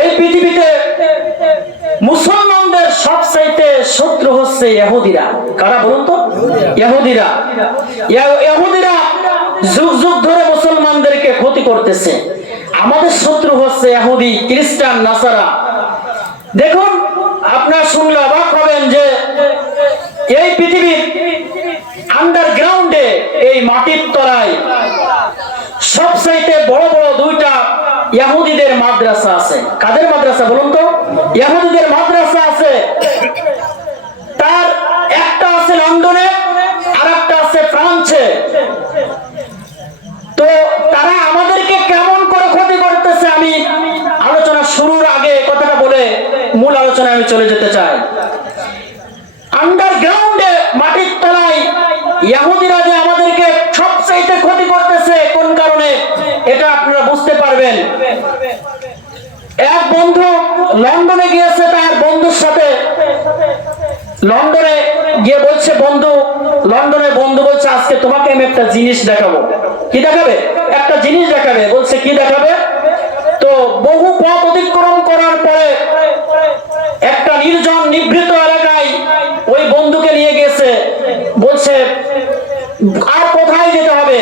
এই পৃথিবীতে মুসলমানদের সবচাইতে শত্রু হচ্ছে ইহুদিরা। কারা বলুন তো? ইহুদিরা। ইহুদিরা যুগ যুগ ধরে মুসলমানদেরকে ক্ষতি করতেছে। আমাদের শত্রু হচ্ছে ইহুদি, খ্রিস্টান, নাসারা। দেখুন, আপনার শুনলে অবাক হবেন যে এই পৃথিবীর আন্ডারগ্রাউন্ডে এই মাটির তলায় সবচাইতে বড় বড় দুইটা ইয়াহুদিদের মাদ্রাসা আছে। কাদের মাদ্রাসা বলুন তো? ইয়াহুদিদের মাদ্রাসা আছে। তার একটা আছে লন্ডনে আর একটা আছে ফ্রান্সে। তো তারা আমাদেরকে কেমন করে ক্ষতি করতেছে আমি আলোচনা শুরুর আগে কথাটা বলে মূল আলোচনায় আমি চলে যেতে চাই। আন্ডারগ্রাউন্ডে মাটির তলায় ইহুদিরা যে আমাদেরকে সবচাইতে ক্ষতি করতেছে কোন কারণে? এটা আপনারা এক বন্ধু লন্ডনে গিয়েছে, তার বন্ধুর সাথে। লন্ডনে গিয়ে বলছে, বন্ধু লন্ডনে বন্ধু বলছে, আজকে তোমাকে আমি একটা জিনিস দেখাবো। কি দেখাবে? একটা জিনিস দেখাবে। বলছে, কি দেখাবে? তো বহু পথ অতিক্রম করার পরে একটা নির্জন নিভৃত এলাকায় ওই বন্ধুকে নিয়ে গেছে বলছে আর কোথায় যেতে হবে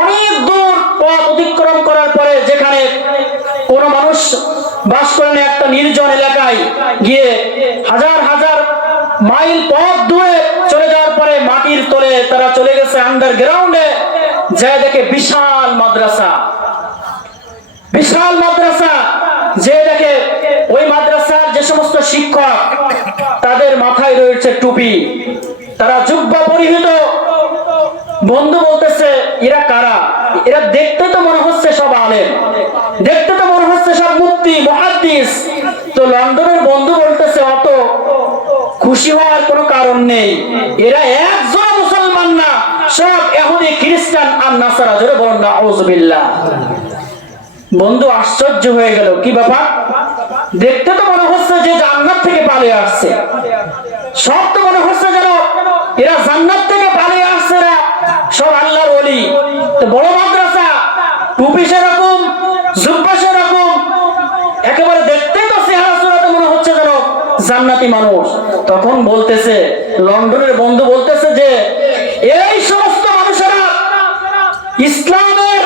অনেক দূর পথ অতিক্রম করার পরে যেখানে কোন মানুষ বাস করে না একটা নির্জন এলাকায় গিয়ে হাজার হাজার মাইল পথ দূরে চলে যাওয়ার পরে মাটির তলে তারা চলে গেছে আন্ডারগ্রাউন্ডে। যায় দেখে বিশাল মাদ্রাসা। বিশাল মাদ্রাসা। যে দেখে ওই মাদ্রাসার যে সমস্ত শিক্ষক, তাদের মাথায় রয়েছে টুপি। তারা জুব্বা পরিহিত। বন্ধু বলতেছে, এরা কারা? এরা দেখতে তো মনে হচ্ছে সব আলেম। দেখতে সব মুক্তি মহাদিস তো লন্ডনের বন্ধু বলতেছে, অত খুশি হওয়ার কোনো কারণ নেই। এরা একজন মুসলমান না। সব এহুদি খ্রিস্টান আর নাসারা। জোরে বলুন না আউযুবিল্লাহ বন্ধু আশ্চর্য হয়ে গেল, কি ব্যাপার? দেখতে তো মনে হচ্ছে যে জান্নাত থেকে পালিয়ে আসছে। সব তো মনে হচ্ছে যেন এরা জান্নাত থেকে পালিয়ে আসছে এরা সব আল্লাহর ওলি। তো বড় জান্নাতি মানুষ। তখন বলতেছে, লন্ডনের বন্ধু বলতেছে যে, এই সমস্ত মানুষেরা ইসলামের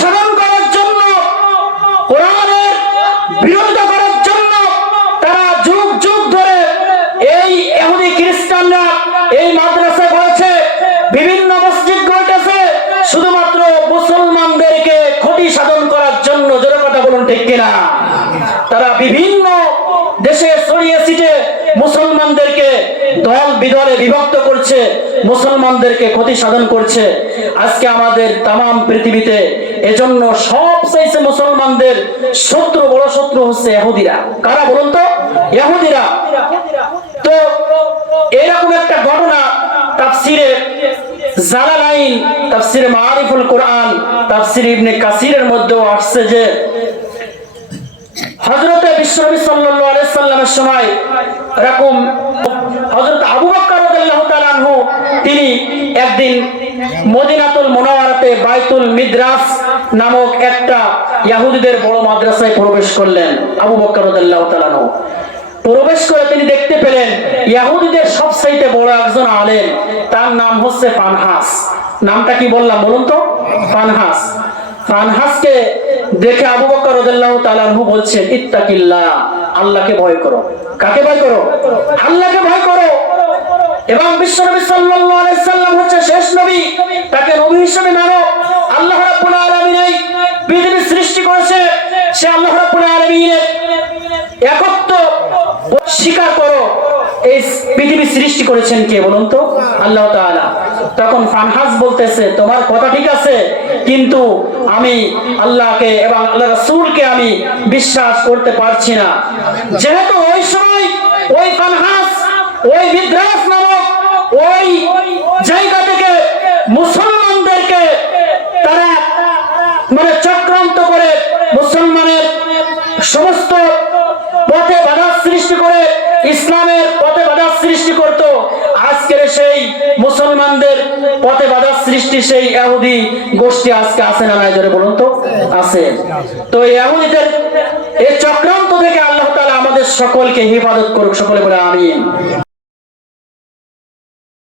সাধন করার জন্য, কোরআনের বিরোধিতা করার জন্য তারা যুগ যুগ ধরে এই এহুদি খ্রিস্টানরা এই মাদ্রাসা করেছে বিভিন্ন মসজিদ গড়েছে। শুধুমাত্র মুসলমানদেরকে ক্ষতি সাধন করার জন্য। জোরে কথা বলুন ঠিক কিনা? তারা বিভিন্ন দল বিদলে বিভক্ত করছে, মুসলমানদেরকে ক্ষতি সাধন করছে। আজকে আমাদের তাম পৃথিবীতে এজন্য সব চাইছে মুসলমানদের শত্রু, বড় শত্রু হচ্ছে এহুদিরা কারা বলুন তো? এহুদিরা তো এরকম একটা ঘটনা তাফসিরে জালালাইন তাফসিরে মারিফুল কোরআন, তাফসির ইবনে কাসিরের মধ্যেও আসছে যে হজরতে সময় আবু তিনি একদিন বাইতুল মিদ্রাস নামক একটা বড় মাদ্রাসায় প্রবেশ করলেন আবু বকর প্রবেশ করে তিনি দেখতে পেলেন ইহুদিদের সবচাইতে বড় একজন আলেম, তার নাম হচ্ছে ফানহাস। নামটা কি বললাম বলুন তো? ফানহাস। ফানহাসকে দেখে আবু বকর রাদিয়াল্লাহু তাআলা আনহু বলছেন, ইত্তাকিল্লাহ, আল্লাহকে ভয় করো। কাকে ভয় করো? আল্লাহকে ভয় করো। এবং বিশ্বনবী সাল্লাল্লাহু আলাইহি সাল্লাম হচ্ছে শেষ নবী। তাকে নবী হিসেবে মানো। আল্লাহ রাব্বুল আলামিন এই পৃথিবী সৃষ্টি করেছে। সে আল্লাহ রাব্বুল আলামিনের একত্ব স্বীকার করো। এই পৃথিবী সৃষ্টি করেছেন কে বলুন তো? আল্লাহ তখন ফানহাস বলতেছে, তোমার কথা ঠিক আছে, কিন্তু আমি আল্লাহকে এবং আল্লাহ আমি বিশ্বাস করতে পারছি না। যেহেতু ওই সময় ওই ফানহাস, ওই বিদ্রাস নামক ওই জায়গা থেকে মুসলমানদেরকে সেই মুসলমানদের পথে বাধার সৃষ্টি সেই এহুদি গোষ্ঠী আজকে আছে না নাই বলুন তো? আছে। তো এহুদিদের এই চক্রান্ত থেকে আল্লাহ তালা আমাদের সকলকে হেফাজত করুক, সকলে বলে আমিন।